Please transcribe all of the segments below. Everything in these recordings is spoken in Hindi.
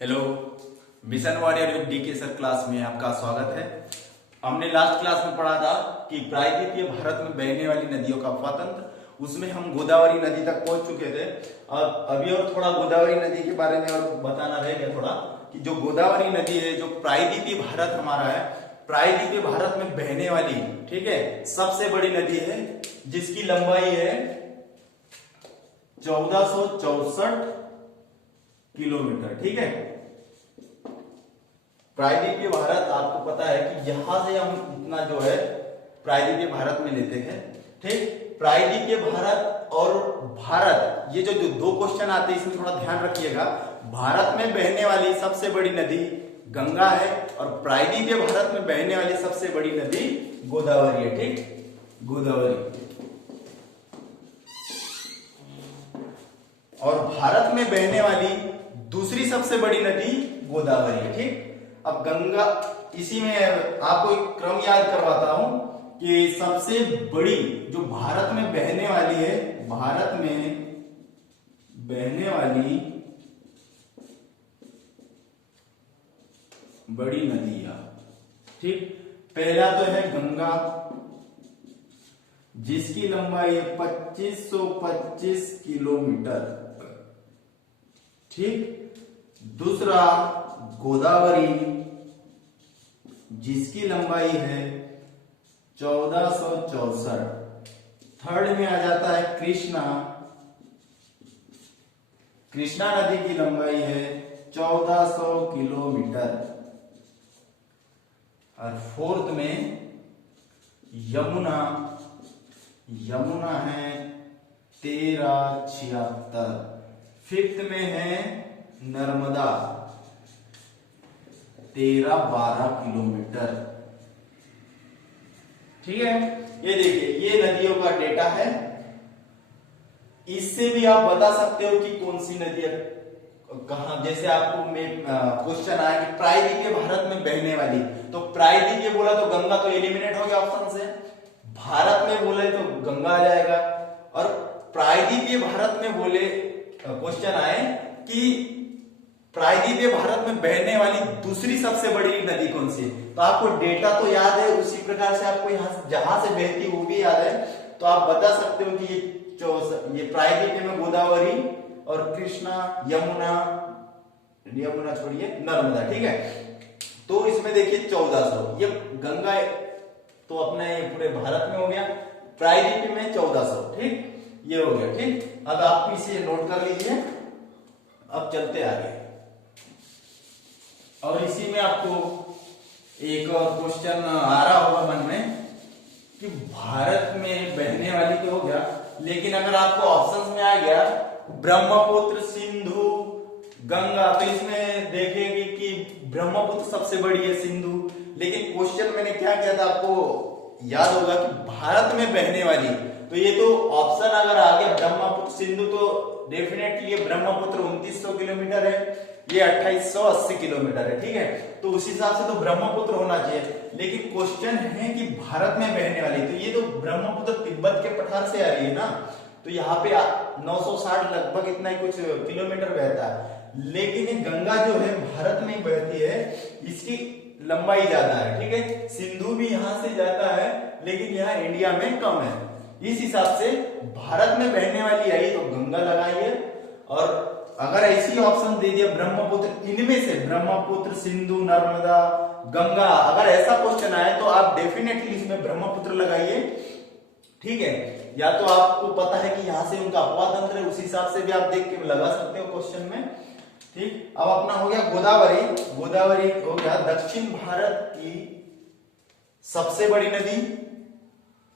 Hello, mission warrior with DK sir class में आपका स्वागत है। हमने लास्ट क्लास में पढ़ा था कि प्रायद्वीपीय भारत में बहने वाली नदियों का अपवातंत्र, उसमें हम गोदावरी नदी तक पहुंच चुके थे। अब अभी और थोड़ा गोदावरी नदी के बारे में और बताना रह गया थोड़ा कि जो गोदावरी नदी है, जो प्रायद्वीपीय भारत हमारा है, प्रायद्वीपीय भारत में बहने वाली, ठीक है, सबसे बड़ी नदी है जिसकी लंबाई है 1464 किलोमीटर। ठीक है, प्रायद्वीपीय भारत आपको पता है कि यहां से हम इतना जो है प्रायद्वीपीय भारत में लेते हैं। ठीक, प्रायद्वीपीय भारत और भारत, ये जो दो क्वेश्चन आते हैं इसमें थोड़ा ध्यान रखिएगा। भारत में बहने वाली सबसे बड़ी नदी गंगा है और प्रायद्वीपीय भारत में बहने वाली सबसे बड़ी नदी गोदावरी है। ठीक, गोदावरी। और भारत में बहने वाली दूसरी सबसे बड़ी नदी गोदावरी है। ठीक, अब गंगा, इसी में आपको एक क्रम याद करवाता हूं कि सबसे बड़ी जो भारत में बहने वाली है, भारत में बहने वाली बड़ी नदियां, ठीक, पहला तो है गंगा जिसकी लंबाई है 2525 किलोमीटर। ठीक, दूसरा गोदावरी जिसकी लंबाई है 1464। थर्ड में आ जाता है कृष्णा, कृष्णा नदी की लंबाई है 1400 किलोमीटर। और फोर्थ में यमुना, यमुना है 1376। फिफ्थ में है नर्मदा 1312 किलोमीटर। ठीक है, ये देखिए, ये नदियों का डेटा है। इससे भी आप बता सकते हो कि कौन सी नदियां कहां, जैसे आपको में क्वेश्चन आया कि प्रायद्वीपीय भारत में बहने वाली, तो प्रायद्वीपीय बोला तो गंगा तो एलिमिनेट हो गया ऑप्शन से। भारत में बोले तो गंगा आ जाएगा। और प्रायद्वीपीय भारत में बोले क्वेश्चन आए कि प्रायद्वीपीय भारत में बहने वाली दूसरी सबसे बड़ी नदी कौन सी है, तो आपको डेटा तो याद है, उसी प्रकार से आपको यहां जहां से बहती वो भी याद है, तो आप बता सकते हो कि ये प्रायद्वीपीय में गोदावरी और कृष्णा, यमुना, यमुना छोड़िए, नर्मदा। ठीक है, तो इसमें देखिए 1400, ये गंगा तो अपने पूरे भारत में हो गया, प्रायद्वीपीय में 1400। ठीक, ये हो गया। ठीक, अब आप इसे नोट कर लीजिए। अब चलते आगे, और इसी में आपको एक और क्वेश्चन आ रहा होगा मन में कि भारत में बहने वाली तो हो गया, लेकिन अगर आपको ऑप्शंस में आ गया ब्रह्मपुत्र, सिंधु, गंगा, तो इसमें देखेंगे कि ब्रह्मपुत्र सबसे बड़ी है, सिंधु। लेकिन क्वेश्चन मैंने क्या किया था, आपको याद होगा कि भारत में बहने वाली, तो ये तो ऑप्शन अगर आ गया ब्रह्मपुत्र, सिंधु, तो डेफिनेटली ये ब्रह्मपुत्र 2900 किलोमीटर है, ये 2880 किलोमीटर है। ठीक है, तो उस हिसाब से तो ब्रह्मपुत्र होना चाहिए। लेकिन क्वेश्चन है कि भारत में बहने वाली, तो ये तो ब्रह्मपुत्र तिब्बत के पठार से आ रही है ना, तो यहाँ पे 960 लगभग इतना ही कुछ किलोमीटर बहता है। लेकिन ये गंगा जो है भारत में बहती है, इसकी लंबाई ज्यादा है। ठीक है, सिंधु भी यहां से जाता है, लेकिन यहाँ इंडिया में कम है। इस हिसाब से भारत में बहने वाली आई तो गंगा लगाइए, और अगर ऐसी ऑप्शन दे दिया ब्रह्मपुत्र, इनमें से ब्रह्मपुत्र, सिंधु, नर्मदा, गंगा, अगर ऐसा क्वेश्चन आए तो आप डेफिनेटली इसमें ब्रह्मपुत्र लगाइए। ठीक है, या तो आपको पता है कि यहां से उनका अपवातंत्र है, उस हिसाब से भी आप देख के लगा सकते हो क्वेश्चन में। ठीक, अब अपना हो गया गोदावरी, गोदावरी हो गया दक्षिण भारत की सबसे बड़ी नदी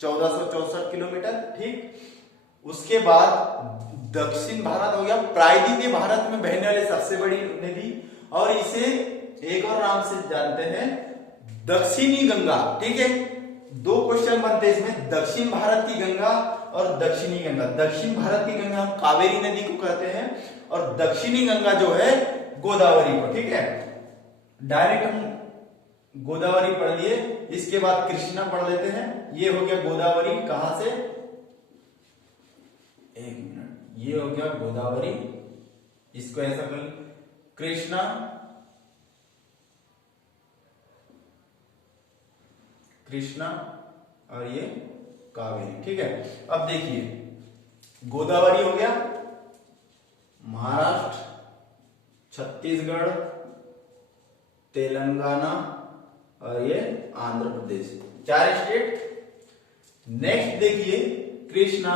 1464 किलोमीटर। ठीक, उसके बाद दक्षिण भारत हो गया प्रायद्वीपीय भारत में बहने वाली सबसे बड़ी नदी, और इसे एक और नाम से जानते हैं दक्षिणी गंगा। ठीक है, दो क्वेश्चन बनते हैं इसमें, दक्षिण भारत की गंगा और दक्षिणी गंगा। दक्षिण भारत की गंगा हम कावेरी नदी को कहते हैं, और दक्षिणी गंगा जो है गोदावरी को। ठीक है, डायरेक्ट हम गोदावरी पढ़ लिए, इसके बाद कृष्णा पढ़ लेते हैं। ये हो गया गोदावरी, कहां से, एक मिनट, ये हो गया गोदावरी, इसको ऐसा कर, कृष्णा, कृष्णा और ये कावेरी। ठीक है, अब देखिए गोदावरी हो गया महाराष्ट्र, छत्तीसगढ़, तेलंगाना और ये आंध्र प्रदेश, 4 स्टेट। नेक्स्ट देखिए कृष्णा,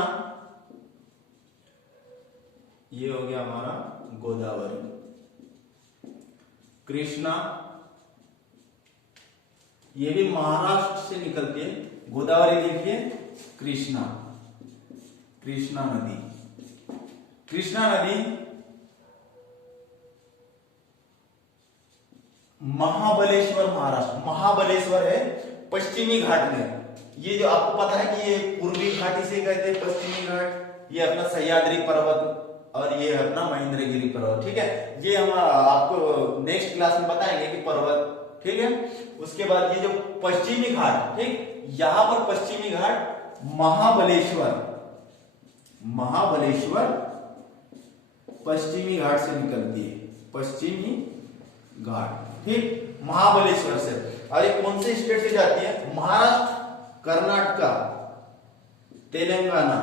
ये हो गया हमारा गोदावरी, कृष्णा ये भी महाराष्ट्र से निकलती है। गोदावरी देखिए कृष्णा, कृष्णा नदी, कृष्णा नदी महाबलेश्वर महाराष्ट्र, महाबलेश्वर है पश्चिमी घाट में। ये जो आपको पता है कि ये पूर्वी घाट इसे कहते हैं, पश्चिमी घाट ये अपना सह्याद्री पर्वत और ये अपना महेंद्रगिरी पर्वत। ठीक है, ये हम आपको नेक्स्ट क्लास में बताएंगे कि पर्वत। ठीक है, उसके बाद ये जो पश्चिमी घाट, ठीक, यहां पर पश्चिमी घाट महाबलेश्वर, महाबलेश्वर पश्चिमी घाट से निकलती है, पश्चिमी घाट। ठीक, महाबलेश्वर से। और ये कौन से स्टेट से जाती है? महाराष्ट्र, कर्नाटका, तेलंगाना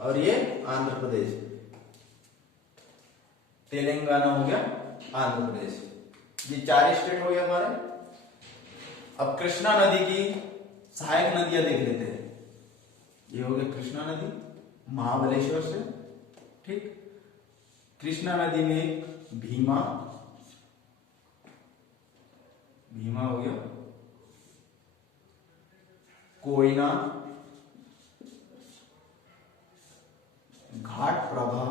और ये आंध्र प्रदेश। तेलंगाना हो गया, आंध्र प्रदेश, ये 4 स्टेट हो गए हमारे। अब कृष्णा नदी की सहायक नदियां देख लेते हैं। ये हो गया कृष्णा नदी महाबलेश्वर से। ठीक, कृष्णा नदी में भीमा, भीमा हो गया, कोयना, घाट प्रभा,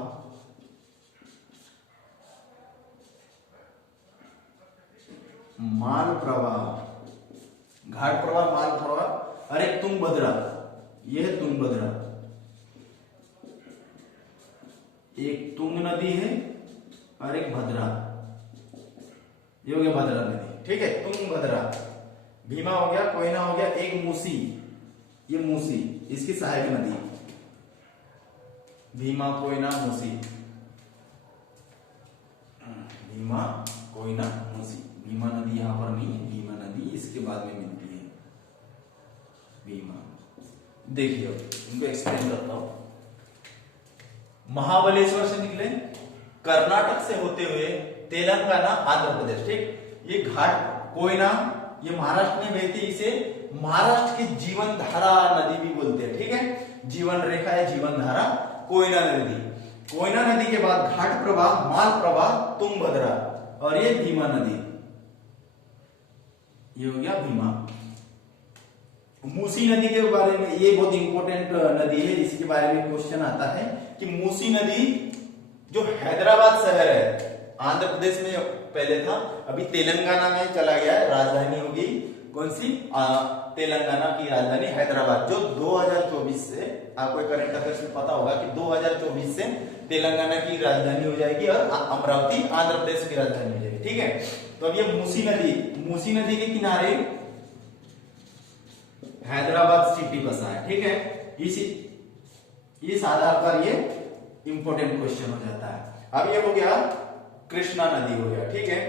माल प्रवाह, घाट प्रवाह, माल प्रवाह, और एक तुंगभद्रा, यह है तुंगभद्रा, एक तुंग नदी है और एक भद्रा, ये हो गया भद्रा नदी। ठीक है, तुंगभद्रा, भीमा हो गया, कोयना हो गया, एक मूसी, ये मूसी इसकी सहायक नदी, भीमा, कोयना, मूसी, भीमा, कोयना, मूसी। भीमा नदी यहां पर नहीं है, भीमा नदी इसके बाद में मिलती है, भीमा। देखिए इनको एक्सप्लेन करता हूं। महाबलेश्वर से निकले, कर्नाटक से होते हुए तेलंगाना, आंध्र प्रदेश। ठीक, ये घाट कोयना ये महाराष्ट्र में बहती, इसे महाराष्ट्र की जीवन धारा नदी भी बोलते हैं। ठीक है, जीवन रेखा है, जीवन धारा, कोयना नदी। कोयना नदी के बाद घाट प्रवाह, माल प्रवाह, तुंगभद्रा और ये भीमा नदी, ये हो गया भीमा। मूसी नदी के बारे में, ये बहुत इंपॉर्टेंट नदी है, इसके बारे में क्वेश्चन आता है कि मूसी नदी जो हैदराबाद शहर है, आंध्र प्रदेश में पहले था, अभी तेलंगाना में चला गया है, राजधानी होगी कौन सी? तेलंगाना की राजधानी हैदराबाद, जो 2024 से, आपको करंट अफेयर्स में पता होगा कि 2024 से तेलंगाना की राजधानी हो जाएगी और अमरावती आंध्र प्रदेश की राजधानी हो जाएगी। ठीक है, तो अब ये मूसी नदी, मूसी नदी के किनारे हैदराबाद सिटी बसा है। ठीक है, इस आधार पर ये इंपॉर्टेंट क्वेश्चन हो जाता है। अब ये हो गया कृष्णा नदी हो गया। ठीक है,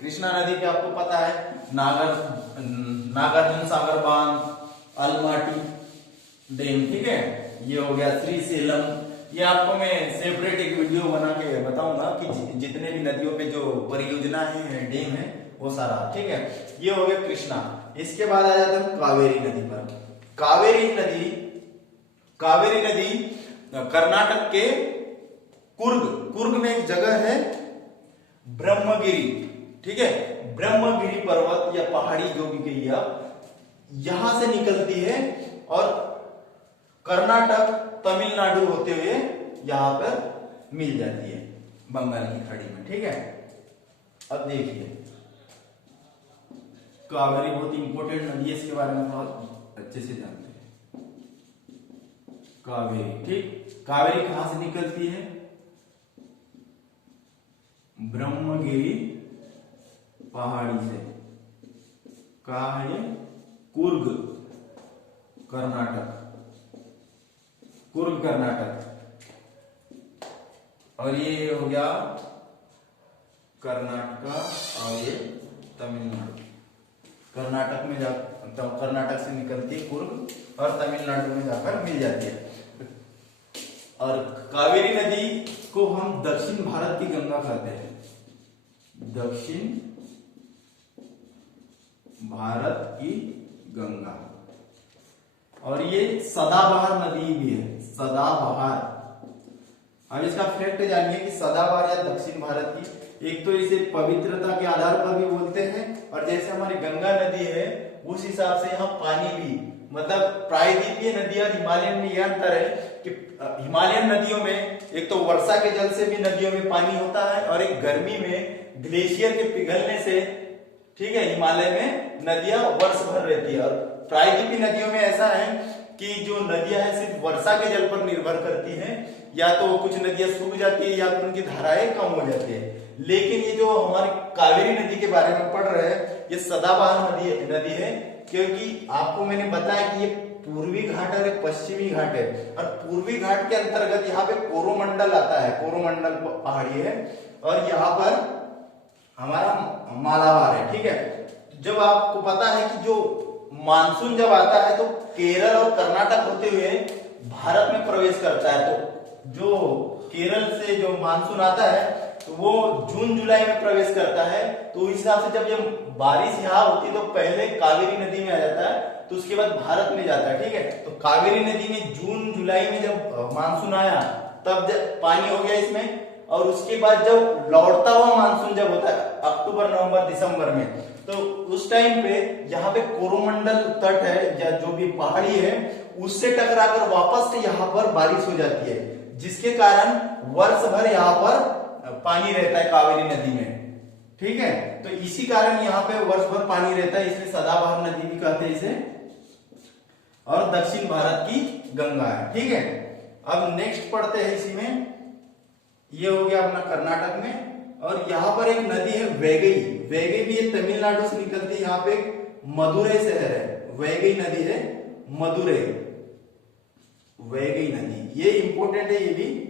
कृष्णा नदी पे आपको पता है नागार्जुन सागर बांध, अलमाटी डैम। ठीक है, ये हो गया श्रीशैलम। ये आपको मैं सेपरेट एक वीडियो बना के बताऊंगा कि जितने भी नदियों पे जो परियोजना है, डैम है, वो सारा। ठीक है, ये हो गया कृष्णा। इसके बाद आ जाते हैं कावेरी नदी पर। कावेरी नदी, कावेरी नदी कर्नाटक के कुर्ग में एक जगह है ब्रह्मगिरी। ठीक है, ब्रह्मगिरी पर्वत या पहाड़ी जो भी कहिए आप, यहां से निकलती है और कर्नाटक, तमिलनाडु होते हुए यहां पर मिल जाती है बंगाल की खाड़ी में। ठीक है, अब देखिए कावेरी बहुत इंपॉर्टेंट नदी है, इसके बारे में थोड़ा अच्छे से जानते हैं। कावेरी, ठीक, कावेरी कहां से निकलती है? ब्रह्मगिरी पहाड़ी से। कहा है ये? कुर्ग, कर्नाटक, कुर्ग कर्नाटक। और ये हो गया कर्नाटका और ये तमिलनाडु। कर्नाटक में जा तो कर्नाटक से निकलती है कुर्ग और तमिलनाडु में जाकर मिल जाती है। और कावेरी नदी को हम दक्षिण भारत की गंगा कहते हैं, दक्षिण भारत की गंगा। और ये सदाबहार नदी भी है, सदाबहार। अब इसका फैक्ट जानिए कि सदाबहार या दक्षिण भारत की, एक तो इसे पवित्रता के आधार पर भी बोलते हैं, और जैसे हमारी गंगा नदी है उस हिसाब से यहाँ पानी भी, मतलब प्रायद्वीपीय नदी और हिमालयन में यह अंतर है कि हिमालयन नदियों में एक तो वर्षा के जल से भी नदियों में पानी होता है, और एक गर्मी में ग्लेशियर के पिघलने से, ठीक है, हिमालय में नदियां वर्ष भर रहती है। और प्रायद्वीपीय नदियों में ऐसा है कि जो नदियां हैं सिर्फ वर्षा के जल पर निर्भर करती हैं, या तो कुछ नदियां सूख जाती है या तो उनकी धाराएं कम हो जाती है। लेकिन ये जो हमारी कावेरी नदी के बारे में पढ़ रहे हैं, ये सदाबहार नदी है, क्योंकि आपको मैंने बताया कि ये पूर्वी घाट और एक पश्चिमी घाट है, और पूर्वी घाट के अंतर्गत यहाँ पे कोरोमंडल आता है, कोरोमंडल पहाड़ी है, और यहाँ पर हमारा मालाबार है, ठीक है। जब आपको पता है कि जो मानसून जब आता है तो केरल और कर्नाटक होते हुए भारत में प्रवेश करता है, तो जो केरल से जो मानसून आता है तो वो जून जुलाई में प्रवेश करता है, तो उस हिसाब से जब ये बारिश यहाँ होती है तो पहले कावेरी नदी में आ जाता है, तो उसके बाद भारत में जाता है, ठीक है। तो कावेरी नदी में जून जुलाई में जब मानसून आया तब जब पानी हो गया इसमें, और उसके बाद जब लौटता हुआ मानसून जब होता है अक्टूबर नवंबर दिसंबर में, तो उस टाइम पे यहाँ पे कोरोमंडल तट है या जो भी पहाड़ी है उससे टकराकर वापस से यहाँ पर बारिश हो जाती है, जिसके कारण वर्ष भर यहाँ पर पानी रहता है कावेरी नदी में, ठीक है। तो इसी कारण यहाँ पे वर्ष भर पानी रहता है, इसलिए सदाबहार नदी भी कहते हैं इसे, और दक्षिण भारत की गंगा है, ठीक है। अब नेक्स्ट पढ़ते हैं इसी में, ये हो गया अपना कर्नाटक में। और यहाँ पर एक नदी है वैगई, वैगई भी ये तमिलनाडु से निकलती है, यहाँ पे मदुरै शहर है, वैगई नदी है, मदुरै, वैगई नदी, ये इंपोर्टेंट है, ये भी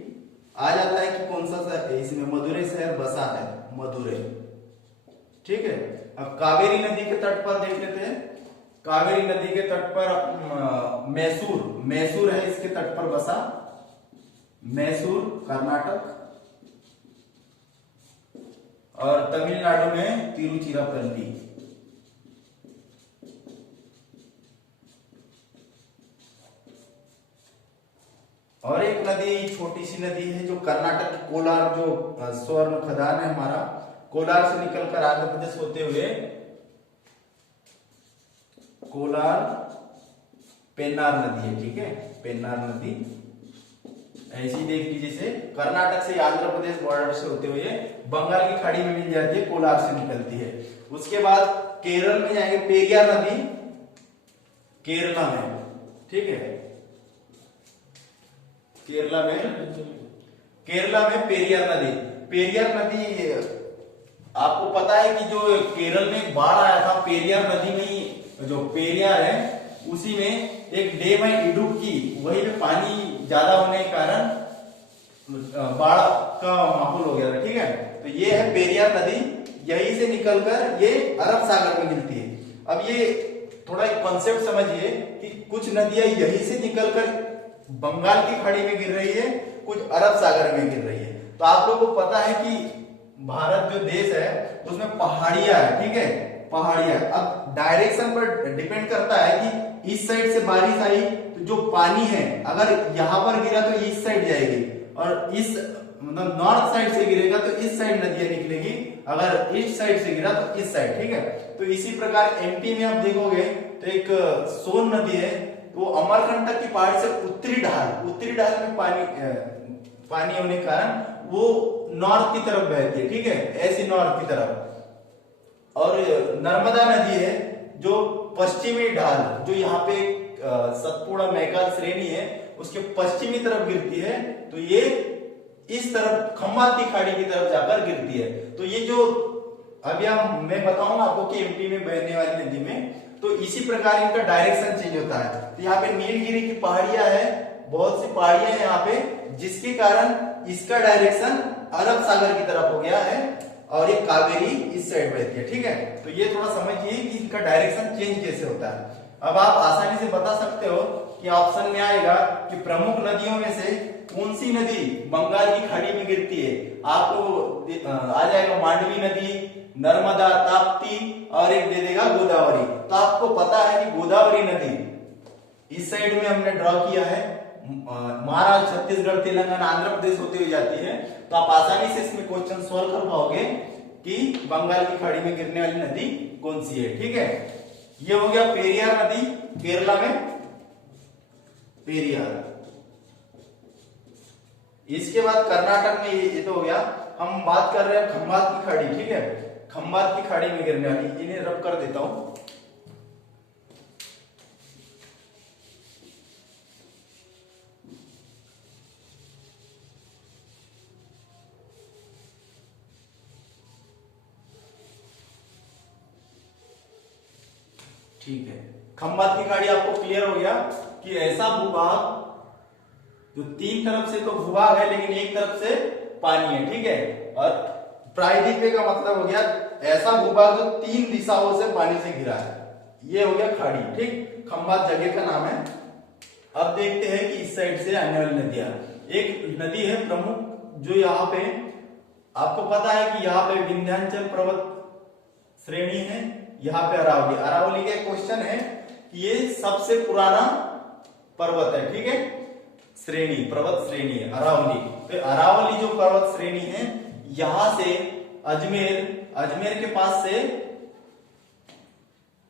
आ जाता है कि कौन सा शहर इसमें मदुरै शहर बसा है, मदुरै, ठीक है। अब कावेरी नदी के तट पर देख लेते हैं, कावेरी नदी के तट पर मैसूर, मैसूर है इसके तट पर बसा, मैसूर कर्नाटक, और तमिलनाडु में तिरुचिरापल्ली। और एक नदी, छोटी सी नदी है जो कर्नाटक की कोलार, जो स्वर्ण खदान है हमारा, कोलार से निकलकर आंध्र प्रदेश होते हुए कोलार पेन्नार नदी है, ठीक है, पेन्नार नदी ऐसी देख लीजिए, जैसे कर्नाटक से आंध्र प्रदेश बॉर्डर से होते हुए बंगाल की खाड़ी में मिल जाती है, कोलार से निकलती है। उसके बाद केरल में जाएंगे, पेरियार नदी केरला में, ठीक है, केरला में पेरियार नदी, पेरियार नदी आपको पता है कि जो केरल में बाढ़ आया था, पेरियार नदी में ही जो पेरियार है उसी में एक डैम है इडुक्की, वहीं पे पानी ज्यादा होने के कारण बाढ़ का माहौल हो गया था, ठीक है। तो ये है पेरियार नदी, यहीं से निकलकर ये अरब सागर में गिरती है। अब ये थोड़ा एक कॉन्सेप्ट समझिए कि कुछ नदियां यहीं से निकलकर बंगाल की खाड़ी में गिर रही है, कुछ अरब सागर में गिर रही है। तो आप लोगों को पता है कि भारत जो देश है उसमें पहाड़ियां है, ठीक है, पहाड़ियां। अब डायरेक्शन पर डिपेंड करता है कि इस साइड से बारिश आई तो जो पानी है अगर यहां पर गिरा तो इस साइड जाएगी, और इस मतलब नॉर्थ साइड से गिरेगा तो इस साइड नदियां निकलेगी, अगर ईस्ट साइड से गिरा तो इस साइड, ठीक है। तो इसी प्रकार एमपी में आप देखोगे तो एक सोन नदी है, वो अमरकंटक की पहाड़ी से उत्तरी ढाल में पानी होने के कारण वो नॉर्थ की तरफ बहती है, ठीक है, ऐसी नॉर्थ की तरफ। और नर्मदा नदी है जो पश्चिमी ढाल, जो यहाँ पे सतपुड़ा मैकाल श्रेणी है उसके पश्चिमी तरफ गिरती है, तो ये इस तरफ खम्बात की खाड़ी की तरफ जाकर गिरती है। तो ये जो अभी मैं बताऊंगा आपको कि एमपी में बहने वाली नदी में, तो इसी प्रकार इनका डायरेक्शन चेंज होता है। तो यहाँ पे नीलगिरी की पहाड़ियां है, बहुत सी पहाड़ियां हैं यहाँ पे, जिसके कारण इसका डायरेक्शन अरब सागर की तरफ हो गया है, और ये कावेरी इस साइड बहती है। ठीक है, तो ये थोड़ा समझिए कि इनका डायरेक्शन चेंज कैसे होता है। अब आप आसानी से बता सकते हो कि ऑप्शन में आएगा कि प्रमुख नदियों में से कौन सी नदी बंगाल की खाड़ी में गिरती है। आपको आ जाएगा मांडवी नदी, नर्मदा, ताप्ती और एक दे देगा गोदावरी। तो आपको पता है कि गोदावरी नदी इस साइड में हमने ड्रॉ किया है, महाराष्ट्र, छत्तीसगढ़, तेलंगाना, आंध्र प्रदेश होते हुए जाती है। तो आप आसानी से इसमें क्वेश्चन सॉल्व कर पाओगे कि बंगाल की खाड़ी में गिरने वाली नदी कौन सी है। ठीक है, ये हो गया पेरियार नदी, केरला में पेरियार। इसके बाद कर्नाटक में ये तो हो गया। हम बात कर रहे हैं खंबात की खाड़ी। ठीक है, खंबात की खाड़ी में गिरने वाली, इन्हें रब कर देता हूं। ठीक है, खंबात की खाड़ी आपको क्लियर हो गया कि ऐसा भूभाग जो तीन तरफ से तो भूभाग है लेकिन एक तरफ से पानी है। ठीक है, और प्रायद्वीपीय का मतलब हो गया ऐसा भूभाग जो तीन दिशाओं से पानी से घिरा है, ये हो गया खाड़ी। ठीक, खंबात जगह का नाम है। अब देखते हैं कि इस साइड से आने वाली नदियां। एक नदी है प्रमुख जो यहाँ पे आपको पता है कि यहाँ पे विंध्याचल पर्वत श्रेणी है, यहाँ पे अरावली। अरावली का क्वेश्चन है कि ये सबसे पुराना पर्वत है। ठीक है, श्रेणी, पर्वत श्रेणी है अरावली। तो अरावली जो पर्वत श्रेणी है, यहां से अजमेर के पास से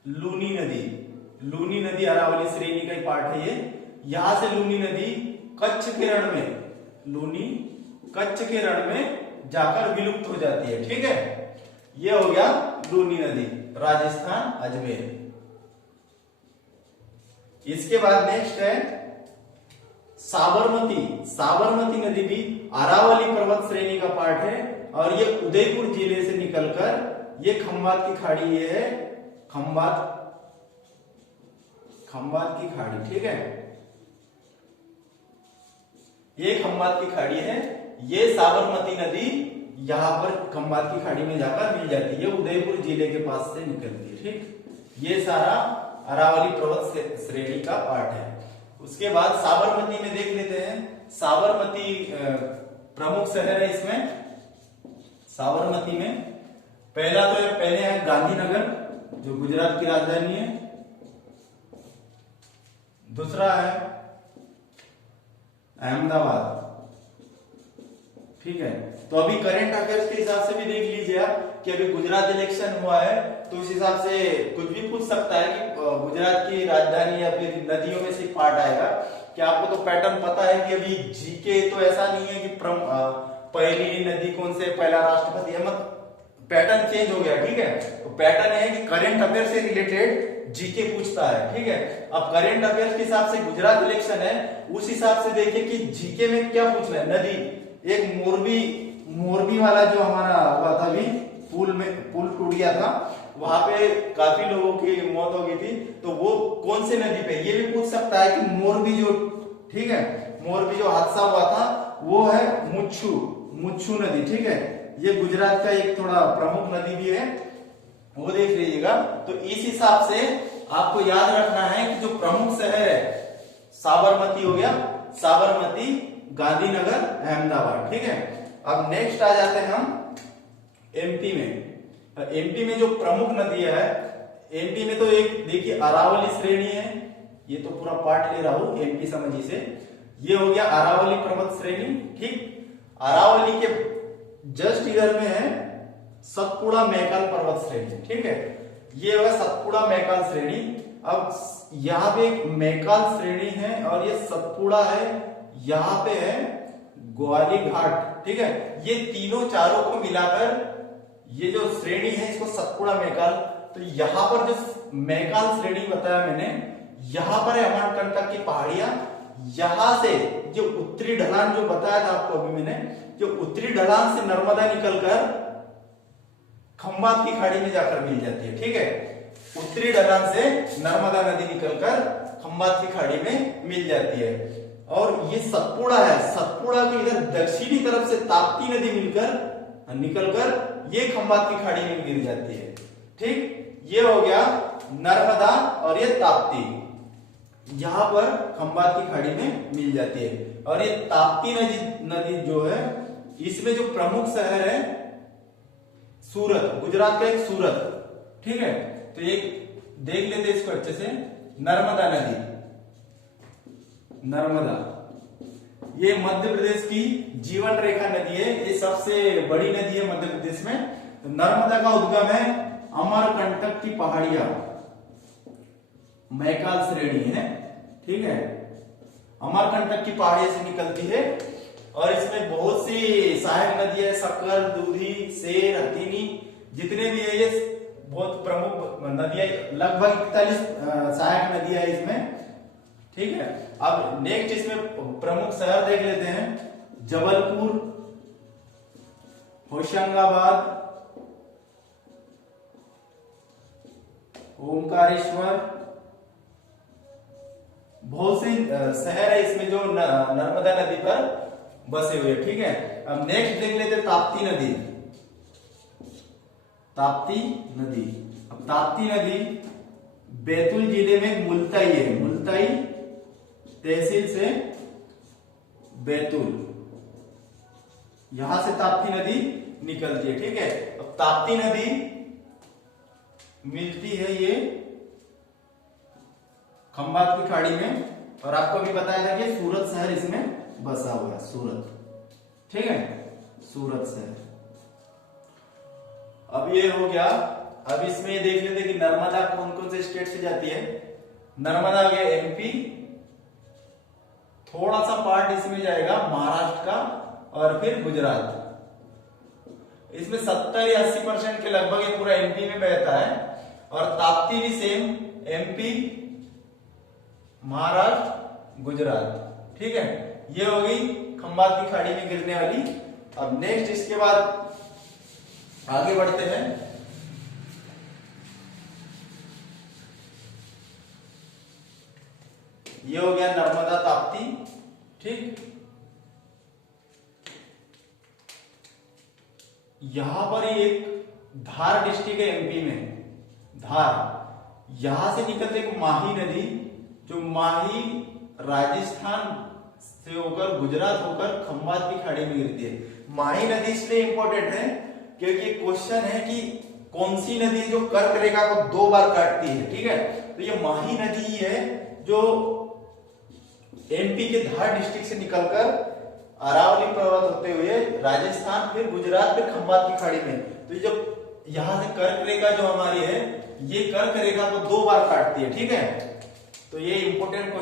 लूनी नदी अरावली श्रेणी का ही पार्ट है ये। यहां से लूनी नदी कच्छ के रण में जाकर विलुप्त हो जाती है। ठीक है, ये हो गया लूनी नदी, राजस्थान, अजमेर। इसके बाद नेक्स्ट है साबरमती नदी भी अरावली पर्वत श्रेणी का पार्ट है और ये उदयपुर जिले से निकलकर ये खंबात की खाड़ी, ये है खंबात की खाड़ी। ठीक है, ये खंबात की खाड़ी है। ये साबरमती नदी यहां पर खंबात की खाड़ी में जाकर मिल जाती है, उदयपुर जिले के पास से निकलती है। ठीक, ये सारा अरावली पर्वत श्रेणी का पार्ट है। उसके बाद साबरमती में देख लेते हैं। साबरमती प्रमुख शहर है इसमें। साबरमती में पहले है गांधीनगर जो गुजरात की राजधानी है। दूसरा है अहमदाबाद। ठीक है, तो अभी करंट अफेयर्स के हिसाब से भी देख लीजिए आप कि अभी गुजरात इलेक्शन हुआ है, तो इस हिसाब से कुछ भी पूछ सकता है कि गुजरात की राजधानी या फिर नदियों में से पार्ट आएगा। क्या आपको तो पैटर्न पता है कि अभी जीके तो ऐसा नहीं है कि पहली नदी कौन से, पहला राष्ट्रपति है, मतलब पैटर्न चेंज हो गया। ठीक है, तो पैटर्न है कि करंट अफेयर से रिलेटेड जीके पूछता है। ठीक है, अब करंट अफेयर के हिसाब से गुजरात इलेक्शन है, उस हिसाब से देखिए कि जीके में क्या पूछ रहा है। नदी, एक मोरबी वाला जो हमारा हुआ था, अभी पुल टूट गया था, वहां पे काफी लोगों की मौत हो गई थी, तो वो कौन से नदी पे, ये भी पूछ सकता है कि मोरबी जो, ठीक है, मोरबी जो हादसा हुआ था वो है मुच्छू नदी। ठीक है, ये गुजरात का एक थोड़ा प्रमुख नदी भी है, वो देख लीजिएगा। तो इस हिसाब से आपको याद रखना है कि जो प्रमुख शहर है साबरमती हो गया, साबरमती, गांधीनगर, अहमदाबाद। ठीक है, अब नेक्स्ट आ जाते हैं हम एमपी में। एमपी में जो प्रमुख नदी है, एमपी में तो एक देखिए अरावली श्रेणी है, ये तो पूरा पार्ट ले रहा हूं एमपी समझिए से। ये हो गया अरावली पर्वत श्रेणी। ठीक, अरावली के जस्ट इधर में है सतपुड़ा मैकाल पर्वत श्रेणी। ठीक है, ये होगा सतपुड़ा मैकाल श्रेणी। अब यहाँ पे एक मैकाल श्रेणी है और ये सतपुड़ा है, यहाँ पे है ग्वाली घाट। ठीक है, ये तीनों चारों को मिलाकर ये जो श्रेणी है इसको सतपुड़ा मैकाल। तो यहाँ पर जो मैकाल श्रेणी बताया मैंने, यहाँ पर है अमरकंटक की पहाड़ियां, यहां से जो उत्तरी ढलान जो बताया था आपको अभी मैंने, जो उत्तरी ढलान से नर्मदा निकलकर खंबात की खाड़ी में जाकर मिल जाती है। ठीक है, उत्तरी ढलान से नर्मदा नदी निकलकर खंबात की खाड़ी में मिल जाती है। और ये सतपुड़ा है, सतपुड़ा के इधर दक्षिणी तरफ से ताप्ती नदी मिलकर निकलकर ये खंबात की खाड़ी में गिर जाती है। ठीक, ये हो गया नर्मदा और ये ताप्ती, यहां पर खंबात की खाड़ी में मिल जाती है। और ये ताप्ती नदी जो है, इसमें जो प्रमुख शहर है सूरत, गुजरात का एक सूरत। ठीक है, तो ये देख लेते इसको अच्छे से। नर्मदा नदी, नर्मदा ये मध्य प्रदेश की जीवन रेखा नदी है, ये सबसे बड़ी नदी है मध्य प्रदेश में। तो नर्मदा का उद्गम है अमरकंटक की पहाड़ियां, मैकाल श्रेणी है। ठीक है, अमरकंटक की पहाड़ियों से निकलती है और इसमें बहुत सी सहायक नदियां है, सक्कर, दूधी, सेर, हथिनी, जितने भी है ये बहुत प्रमुख नदियां, लगभग 41 सहायक नदियां है इसमें। ठीक है, अब नेक्स्ट इसमें प्रमुख शहर देख लेते हैं। जबलपुर, होशंगाबाद, ओमकारेश्वर, बहुत से शहर है इसमें जो नर्मदा नदी पर बसे हुए। ठीक है, अब नेक्स्ट देख लेते हैं ताप्ती नदी। ताप्ती नदी, अब ताप्ती नदी बैतूल जिले में मुल्ताई है, मुल्ताई तहसील से बैतूल, यहां से ताप्ती नदी निकलती है। ठीक है, अब ताप्ती नदी मिलती है ये खंबात की खाड़ी में, और आपको भी बताया था कि सूरत शहर इसमें बसा हुआ है, सूरत। ठीक है, सूरत शहर। अब ये हो गया। अब इसमें ये देख लेते कि नर्मदा कौन कौन से स्टेट से जाती है। नर्मदा गया एमपी, थोड़ा सा पार्ट इसमें जाएगा महाराष्ट्र का, और फिर गुजरात। इसमें 70 या 80% के लगभग ये पूरा एमपी में बहता है। और ताप्ती भी सेम, एमपी, महाराष्ट्र, गुजरात। ठीक है, ये हो गई खंबात की खाड़ी में गिरने वाली। अब नेक्स्ट इसके बाद आगे बढ़ते हैं। ये हो गया नर्मदा ताप्ती। ठीक, यहां पर एक धार डिस्ट्रिक्ट है एमपी में, धार, यहां से निकलते एक माही नदी, जो माही राजस्थान से होकर गुजरात होकर खंबात की खाड़ी में गिरती है। माही नदी इसलिए इंपॉर्टेंट है क्योंकि क्वेश्चन है कि कौन सी नदी जो कर्क रेखा को 2 बार काटती है। ठीक है, तो ये माही नदी ही है जो एमपी के धार डिस्ट्रिक्ट से निकलकर अरावली पर्वत होते हुए राजस्थान, फिर गुजरात, फिर खंबात की खाड़ी में। तो ये जो यहां से कर्क रेखा जो हमारी है, ये कर्क रेखा को 2 बार काटती है। ठीक है, तो ये इंपॉर्टेंट क्वेश्चन